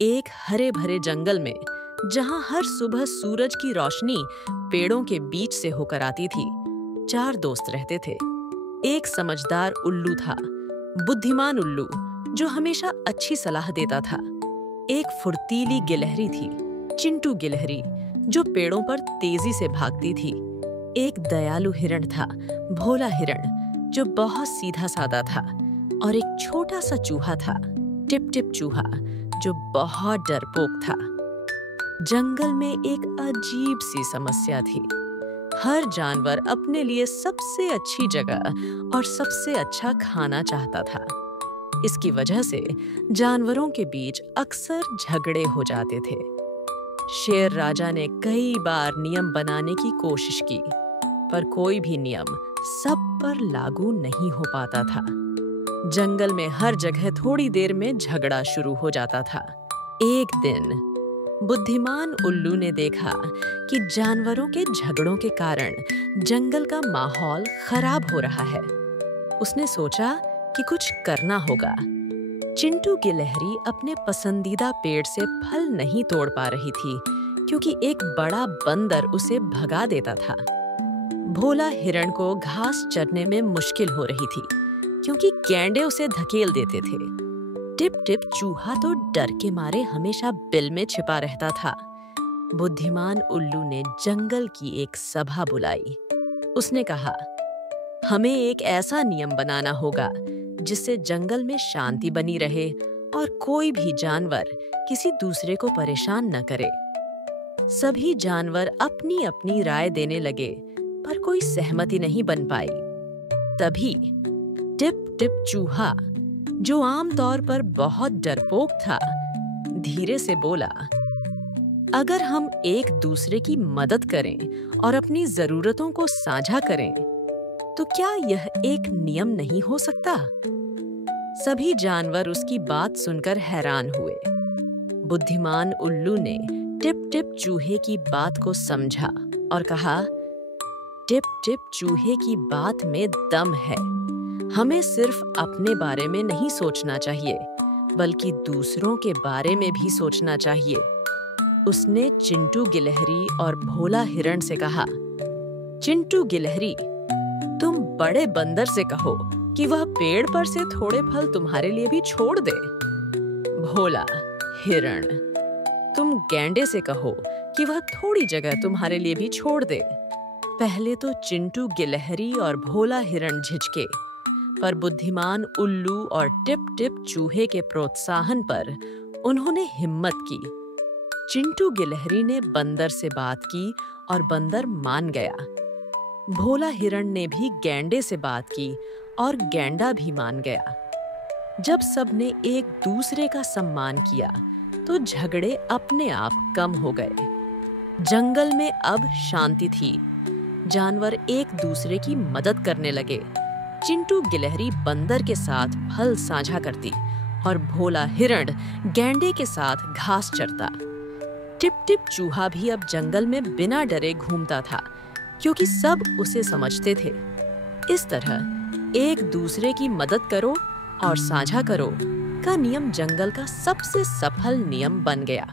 एक हरे भरे जंगल में, जहां हर सुबह सूरज की रोशनी पेड़ों के बीच से होकर आती थी, 4 दोस्त रहते थे। एक समझदार उल्लू था, बुद्धिमान उल्लू जो हमेशा अच्छी सलाह देता था। एक फुर्तीली गिलहरी थी, चिंटू गिलहरी, जो पेड़ों पर तेजी से भागती थी। एक दयालु हिरण था, भोला हिरण, जो बहुत सीधा साधा था। और एक छोटा सा चूहा था, टिप टिप चूहा, जो बहुत डरपोक था। जंगल में एक अजीब सी समस्या थी। हर जानवर अपने लिए सबसे अच्छी जगह और सबसे अच्छा खाना चाहता था। इसकी वजह से जानवरों के बीच अक्सर झगड़े हो जाते थे। शेर राजा ने कई बार नियम बनाने की कोशिश की, पर कोई भी नियम सब पर लागू नहीं हो पाता था। जंगल में हर जगह थोड़ी देर में झगड़ा शुरू हो जाता था। एक दिन बुद्धिमान उल्लू ने देखा कि जानवरों के झगड़ों के कारण जंगल का माहौल खराब हो रहा है। उसने सोचा कि कुछ करना होगा। चिंटू गिलहरी अपने पसंदीदा पेड़ से फल नहीं तोड़ पा रही थी, क्योंकि एक बड़ा बंदर उसे भगा देता था। भोला हिरण को घास चरने में मुश्किल हो रही थी, क्योंकि गैंडे उसे धकेल देते थे। टिप टिप चूहा तो डर के मारे हमेशा बिल में छिपा रहता था। बुद्धिमान उल्लू ने जंगल की एक सभा बुलाई। उसने कहा, हमें एक ऐसा नियम बनाना होगा जिससे जंगल में शांति बनी रहे और कोई भी जानवर किसी दूसरे को परेशान न करे। सभी जानवर अपनी अपनी राय देने लगे, पर कोई सहमति नहीं बन पाई। तभी टिप टिप चूहा, जो आमतौर पर बहुत डरपोक था, धीरे से बोला, अगर हम एक दूसरे की मदद करें और अपनी जरूरतों को साझा करें, तो क्या यह एक नियम नहीं हो सकता? सभी जानवर उसकी बात सुनकर हैरान हुए। बुद्धिमान उल्लू ने टिप टिप चूहे की बात को समझा और कहा, टिप टिप चूहे की बात में दम है। हमें सिर्फ अपने बारे में नहीं सोचना चाहिए, बल्कि दूसरों के बारे में भी सोचना चाहिए। उसने चिंटू गिलहरी और भोला हिरण से कहा, चिंटू गिलहरी, तुम बड़े बंदर से कहो कि वह पेड़ पर से थोड़े फल तुम्हारे लिए भी छोड़ दे। भोला हिरण, तुम गैंडे से कहो कि वह थोड़ी जगह तुम्हारे लिए भी छोड़ दे। पहले तो चिंटू गिलहरी और भोला हिरण झिझके, पर बुद्धिमान उल्लू और टिप टिप चूहे के प्रोत्साहन पर उन्होंने हिम्मत की। चिंटू गिलहरी ने बंदर से बात की और बंदर मान गया। भोला हिरण ने भी गैंडे से बात की और गैंडा भी मान गया। जब सबने एक दूसरे का सम्मान किया, तो झगड़े अपने आप कम हो गए। जंगल में अब शांति थी। जानवर एक दूसरे की मदद करने लगे। चिंटू गिलहरी बंदर के साथ फल साझा करती और भोला हिरण गैंडे के साथ घास चरता। टिप टिप चूहा भी अब जंगल में बिना डरे घूमता था, क्योंकि सब उसे समझते थे। इस तरह एक दूसरे की मदद करो और साझा करो का नियम जंगल का सबसे सफल नियम बन गया।